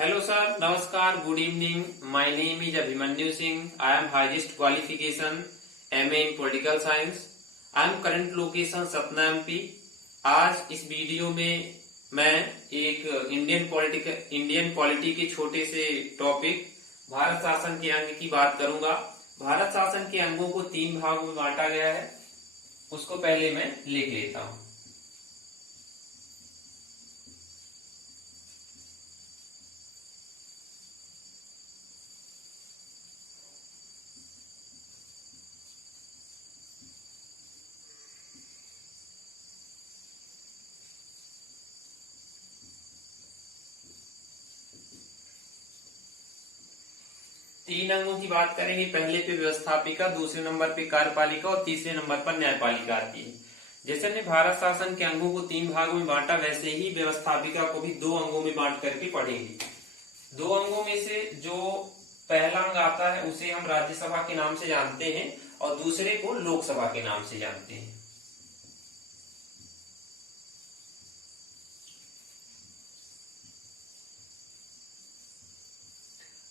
Hello sir, Namaskar, good evening. My name is Abhimanyu Singh. I am highest qualification MA in Political Science. I am current location Satna MP. आज इस video में मैं एक Indian polity के छोटे से topic Bharat शासन के अंग की बात करूंगा। भारत शासन के अंगों को 3 भागों में बांटा गया है, उसको पहले मैं लिख लेता हूं। तीन अंगों की बात करेंगे। पहले पे व्यवस्थापिका, दूसरे नंबर पे कार्यपालिका और तीसरे नंबर पर न्यायपालिका आती है। जैसे हमने भारत शासन के अंगों को 3 भागों में बांटा, वैसे ही व्यवस्थापिका को भी 2 अंगों में बांट करके पढ़ेंगे। 2 अंगों में से जो पहला अंग आता है उसे हम राज्यसभा के नाम से जानते हैं और दूसरे को लोकसभा के नाम से जानते हैं।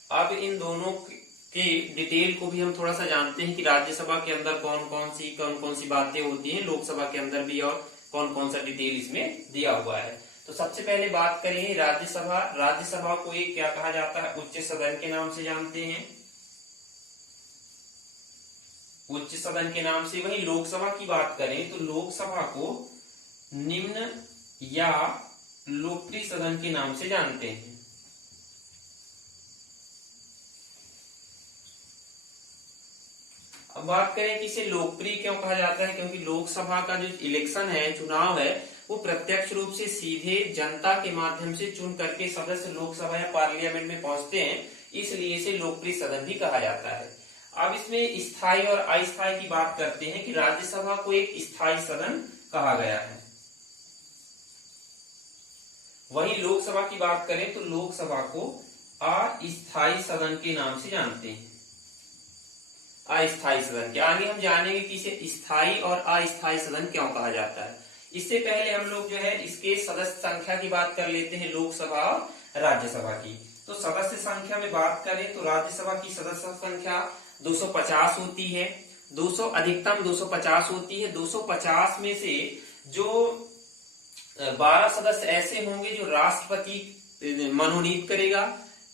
अब इन दोनों के डिटेल को भी हम थोड़ा सा जानते हैं कि राज्यसभा के अंदर कौन कौन सी बातें होती हैं, लोकसभा के अंदर भी और कौन कौन सा डिटेल इसमें दिया हुआ है। तो सबसे पहले बात करें राज्यसभा। राज्यसभा को एक क्या कहा जाता है, उच्च सदन के नाम से जानते हैं, उच्च सदन के नाम से। वहीं लोकसभा की बात करें तो लोकसभा को निम्न या लोकप्रिय सदन के नाम से जानते हैं। अब बात करें कि इसे लोकप्रिय क्यों कहा जाता है, क्योंकि लोकसभा का जो इलेक्शन है, चुनाव है, वो प्रत्यक्ष रूप से सीधे जनता के माध्यम से चुन करके सदस्य लोकसभा या पार्लियामेंट में पहुंचते हैं, इसलिए इसे लोकप्रिय सदन भी कहा जाता है। अब इसमें स्थायी और अस्थायी की बात करते हैं कि राज्यसभा को एक स्थायी सदन कहा गया है। वहीं लोकसभा की बात करें तो लोकसभा को अस्थायी सदन के नाम से जानते हैं। अस्थायी सदन के आगे हम जानेंगे कि इसे स्थायी और अस्थायी सदन क्यों कहा जाता है। इससे पहले हम लोग जो है इसके सदस्य संख्या की बात कर लेते हैं, लोकसभा और राज्यसभा की। तो सदस्य संख्या में बात करें तो राज्यसभा की सदस्य संख्या 250 होती है। 200 अधिकतम 250 होती है। 250 में से जो 12 सदस्य ऐसे होंगे जो राष्ट्रपति मनोनीत करेगा,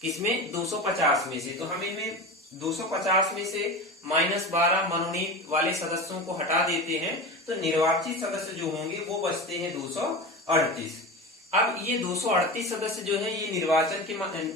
किसमें 250 में से। तो हम इनमें 250 में से -12 मनोनीत वाले सदस्यों को हटा देते हैं, तो निर्वाचित सदस्य जो होंगे वो बचते हैं 238। अब ये 238 सदस्य जो है ये निर्वाचन के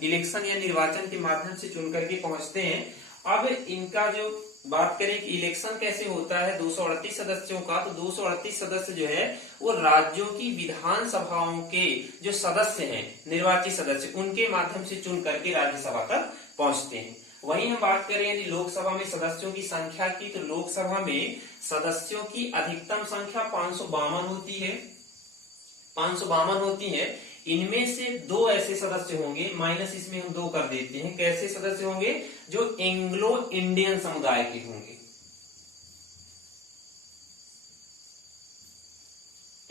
इलेक्शन या निर्वाचन के माध्यम से चुन करके पहुंचते हैं। अब इनका जो बात करें कि इलेक्शन कैसे होता है 238 सदस्यों का, तो 238 सदस्य जो है वो राज्यों की विधानसभाओं के जो सदस्य हैं, निर्वाचित सदस्य, उनके माध्यम से चुन करके राज्यसभा तक पहुंचते हैं। वहीं हम बात करें यदि लोकसभा में सदस्यों की संख्या की, तो लोकसभा में सदस्यों की अधिकतम संख्या 552 होती है। 552 होती है। इनमें से 2 ऐसे सदस्य होंगे, माइनस इसमें हम 2 कर देते हैं। कैसे सदस्य होंगे, जो एंग्लो इंडियन समुदाय के होंगे।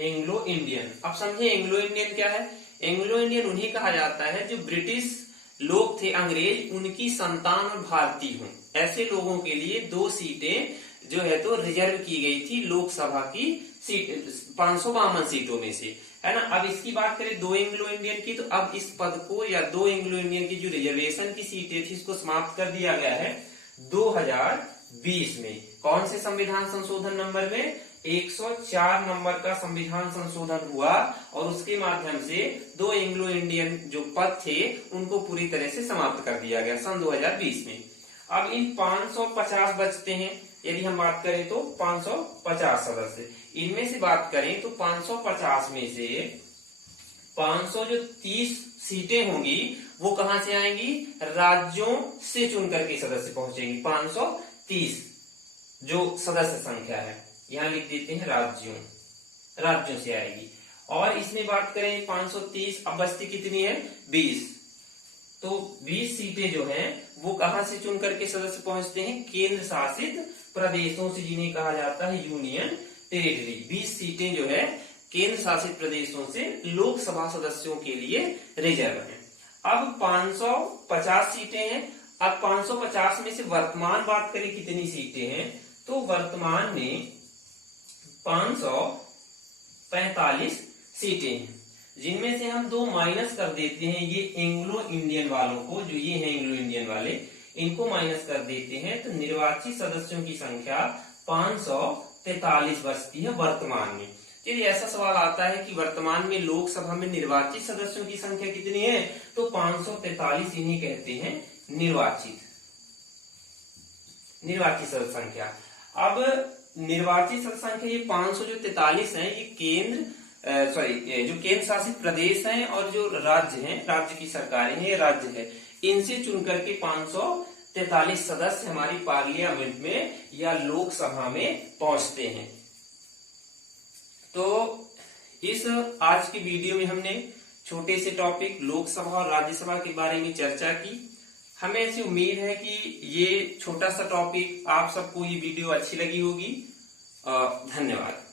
एंग्लो इंडियन, अब समझे एंग्लो इंडियन क्या है। एंग्लो इंडियन उन्हें कहा जाता है जो ब्रिटिश लोग थे, अंग्रेज, उनकी संतान और भारतीय हों। ऐसे लोगों के लिए 2 सीटें जो है तो रिजर्व की गई थी लोकसभा की सीट 552 सीटों में से, है ना। अब इसकी बात करें 2 एंग्लो इंडियन की, तो अब इस पद को या 2 एंग्लो इंडियन की जो रिजर्वेशन की सीटें थी इसको समाप्त कर दिया गया है 2020 में। कौन से संविधान संशोधन नंबर में, 104 नंबर का संविधान संशोधन हुआ और उसके माध्यम से 2 एंग्लो इंडियन जो पद थे उनको पूरी तरह से समाप्त कर दिया गया सन 2020 में। अब इन 550 बचते हैं। यदि हम बात करें तो 550 सदस्य, इनमें से बात करें तो 550 में से 530 सीटें होंगी, वो कहां से आएंगी, राज्यों से चुन करके सदस्य पहुंचेंगी। 530 जो सदस्य संख्या है, यहां लिख देते हैं राज्यों से आएगी। और इसमें बात करें 530, अब बस्ती कितनी है, 20। तो 20 सीटें जो हैं वो कहां से चुन करके सदस्य पहुंचते हैं, केंद्र शासित प्रदेशों से, जिन्हें कहा जाता है यूनियन टेरिटरी। 20 सीटें जो है केंद्र शासित प्रदेशों से लोकसभा सदस्यों के लिए रिजर्व है। अब 550 सीटें हैं। अब 550 में से वर्तमान बात करें कितनी सीटें हैं, तो वर्तमान में 545 सीटें हैं, जिनमें से हम 2 माइनस कर देते हैं। ये एंग्लो इंडियन वालों को, जो ये हैं एंग्लो इंडियन वाले, इनको माइनस कर देते हैं, तो निर्वाचित सदस्यों की संख्या 543 बचती है वर्तमान में। चलिए ऐसा सवाल आता है कि वर्तमान में लोकसभा में निर्वाचित सदस्यों की संख्या कितनी है, तो 543 इन्हें कहते हैं निर्वाचित सदस्य संख्या। अब निर्वाचित सदस्य संख्या ये 543 है, ये केंद्र जो केंद्र शासित प्रदेश हैं और जो राज्य हैं, राज्य की सरकारें हैं, राज्य है, इनसे चुन करके 543 सदस्य हमारी पार्लियामेंट में या लोकसभा में पहुंचते हैं। तो इस आज की वीडियो में हमने छोटे से टॉपिक लोकसभा और राज्यसभा के बारे में चर्चा की। हमें ऐसी उम्मीद है कि ये छोटा सा टॉपिक आप सबको ये वीडियो अच्छी लगी होगी। धन्यवाद।